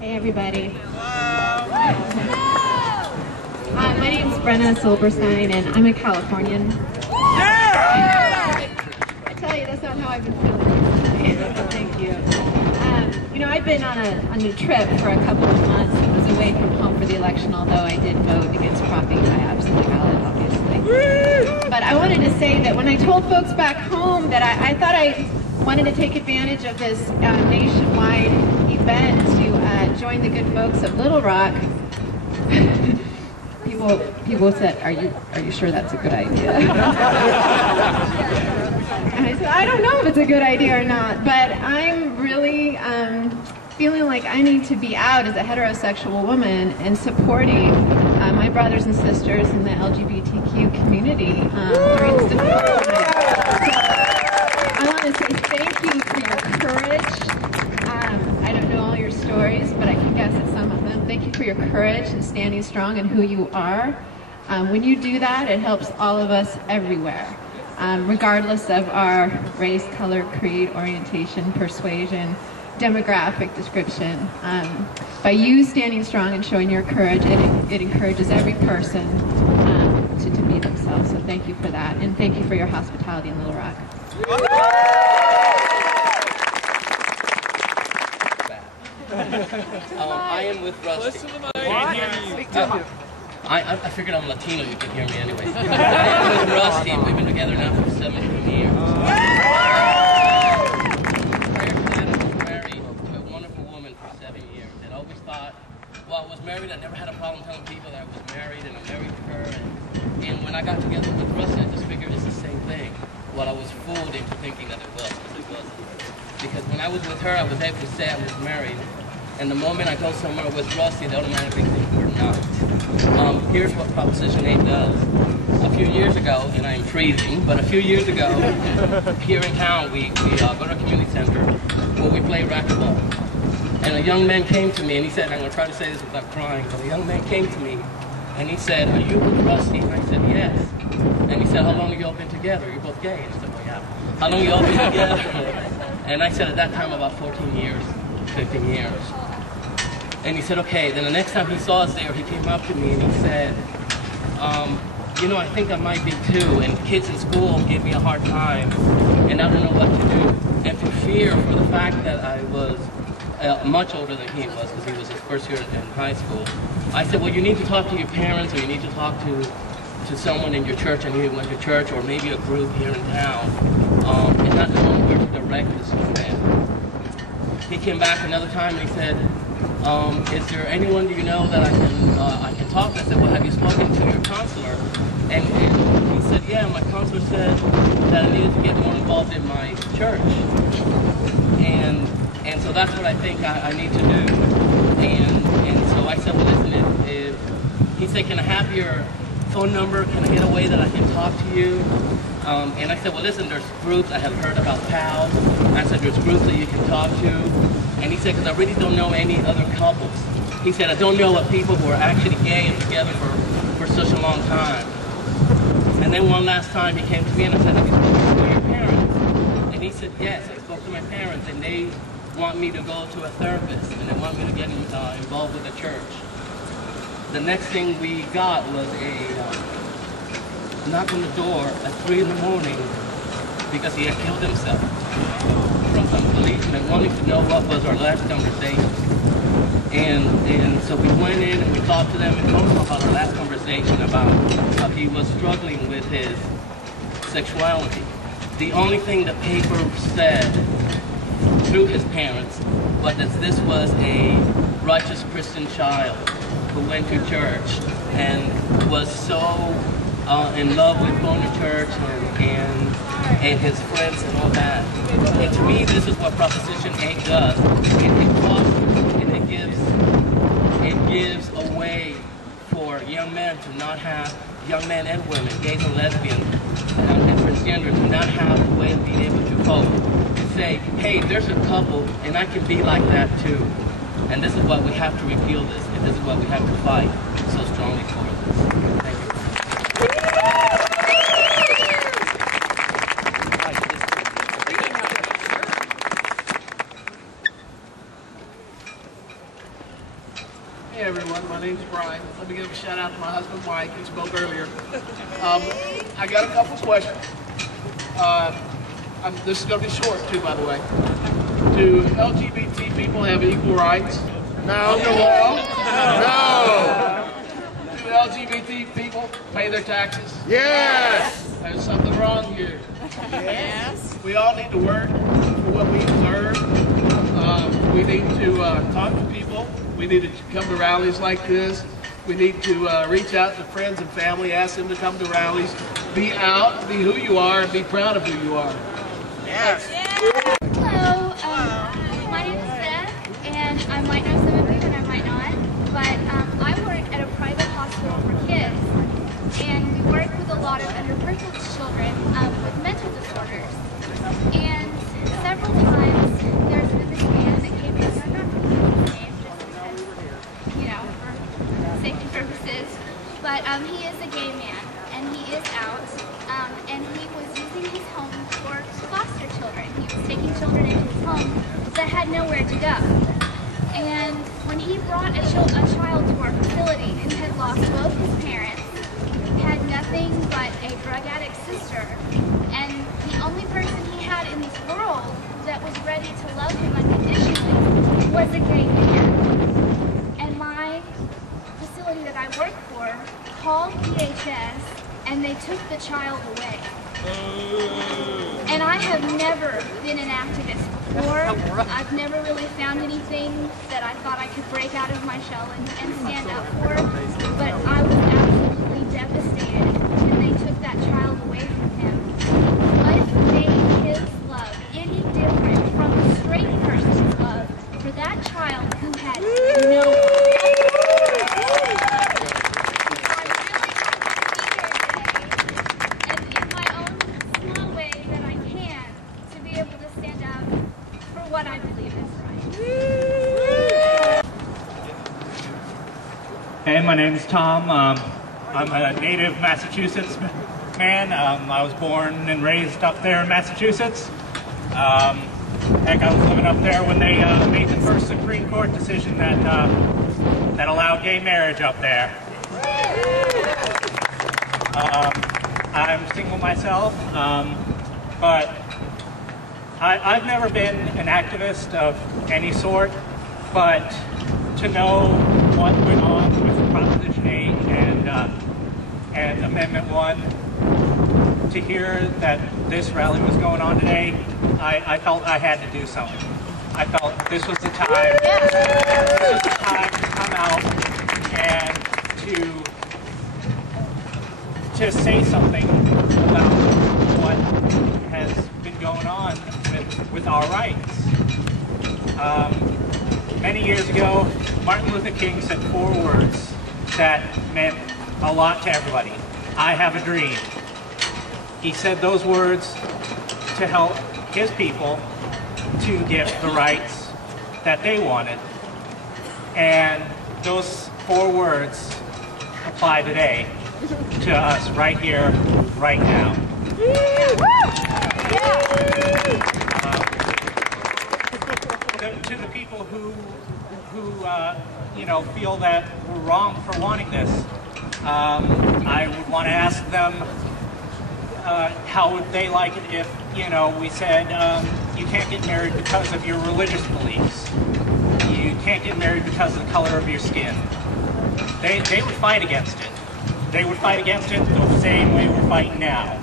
Hey everybody. My name's Brenna Silberstein and I'm a Californian. I tell you, that's not how I've been feeling. Thank you. You know, I've been on a trip for a couple of months. I was away from home for the election, although I did vote against propping my absentee ballot, obviously. But I wanted to say that when I told folks back home that I thought I wanted to take advantage of this nationwide event to join the good folks of Little Rock, people said, "Are you sure that's a good idea?" And I said, "I don't know if it's a good idea or not, but I'm really feeling like I need to be out as a heterosexual woman and supporting my brothers and sisters in the LGBTQ community during this difficult time." I want to say thank you for your courage. I don't know all your stories, but I can guess at some of them. Thank you for your courage and standing strong in who you are. When you do that, it helps all of us everywhere, regardless of our race, color, creed, orientation, persuasion, demographic description. By you standing strong and showing your courage, it encourages every person to be themselves. So thank you for that, and thank you for your hospitality in Little Rock. I am with Rusty. I figured I'm Latino, you can hear me anyway. I am with Rusty, and we've been together now for 17 years. Prior to that, I was married to a wonderful woman for 7 years. And I always thought, while I was married, I never had a problem telling people that I was married, and I married her. And when I got together with Rusty, I just figured it's the same thing. Well, I was fooled into thinking that it was, because it wasn't. Because when I was with her, I was able to say I was married. And the moment I go somewhere with Rusty, they automatically think we're not. Here's what Proposition 8 does. A few years ago, and I am freezing, but a few years ago, here in town, we go to a community center where we play racquetball. And a young man came to me, and he said, I'm going to try to say this without crying, but a young man came to me, and he said, "Are you with Rusty?" And I said, "Yes." And he said, "How long have you all been together? You're both gay." And I said, "Well, yeah." "How long have you all been together?" And I said at that time about 14 years, 15 years. And he said, "Okay." Then the next time he saw us there, he came up to me and he said, "You know, I think I might be too, and kids in school give me a hard time, and I don't know what to do." And for fear, for the fact that I was much older than he was, because he was his first year in high school, I said, "Well, you need to talk to your parents, or you need to talk to someone in your church." And he went to church, or maybe a group here in town, and not knowing where to direct this young man. He came back another time and he said, "Is there anyone do you know that I can talk to?" I said, "Well, have you spoken to your counselor?" And he said, "Yeah, my counselor said that I needed to get more involved in my church." And so that's what I think I need to do. And so I said, "Well, listen, if he said, can I have your phone number? Can I get a way that I can talk to you?" And I said, "Well, listen, there's groups. I have heard about PAL." I said, "There's groups that you can talk to." And he said, "Because I really don't know any other couples." He said, "I don't know what people who are actually gay and together for such a long time." And then one last time he came to me and I said, "Have you spoken to your parents?" And he said, "Yes, I spoke to my parents, and they want me to go to a therapist, and they want me to get involved with the church." The next thing we got was a knock on the door at 3 in the morning because he had killed himself, from some policemen wanting to know what was our last conversation. And so we went in and we talked to them and told them about our last conversation, about how he was struggling with his sexuality. The only thing the paper said through his parents was that this was a righteous Christian child who went to church and was so in love with going to church and his friends and all that. And to me, this is what Proposition 8 does. It fosters and it gives a way for young men to not have, young men and women, gays and lesbians, and transgender, to not have a way of being able to cope. To say, hey, there's a couple, and I can be like that too. And this is why we have to repeal this, and this is why we have to fight so strongly for this. Thank you. Hey everyone, my name's Brian. Let me give a shout out to my husband Mike, who spoke earlier. I got a couple questions. This is going to be short too, by the way. Do LGBT people have equal rights? No. No. Do LGBT people pay their taxes? Yes. There's something wrong here. Yes. We all need to work for what we deserve. We need to talk to people. We need to come to rallies like this. We need to reach out to friends and family, ask them to come to rallies. Be out, be who you are, and be proud of who you are. Yes. Hello, my name is Beth, and I might know some of you and I might not, but I work at a private hospital for kids, and we work with a lot of underprivileged children with mental disorders. And several times there's been this man that came in, I'm not going to use his name just because, you know, for safety purposes, but he is a gay man, and he is out, and he was using his home for foster children. He was taking children into his home that had nowhere to go. And when he brought a child to our facility who had lost both his parents, had nothing but a drug addict sister, and the only person he had in this world that was ready to love him unconditionally was a gay man. And my facility that I work for called DHS, and they took the child away. And I have never been an activist before. I've never really found anything that I thought I could break out of my shell and stand up for. But I was absolutely devastated when they took that child away from him. What made his love any different from a straight person's love for that child who had no what I believe is right. Hey, my name is Tom. I'm a native Massachusetts man. I was born and raised up there in Massachusetts. Heck, I was living up there when they made the first Supreme Court decision that allowed gay marriage up there. I'm single myself, but I've never been an activist of any sort, but to know what went on with Proposition 8 and Amendment 1, to hear that this rally was going on today, I felt I had to do something. I felt this was the time. This was the time to come out and to say something about what has been going on with our rights. Many years ago, Martin Luther King said 4 words that meant a lot to everybody. I have a dream. He said those words to help his people to get the rights that they wanted. And those 4 words apply today to us right here, right now. To the people who feel that we're wrong for wanting this, I would want to ask them how would they like it if, we said you can't get married because of your religious beliefs. You can't get married because of the color of your skin. They would fight against it. They would fight against it the same way we're fighting now.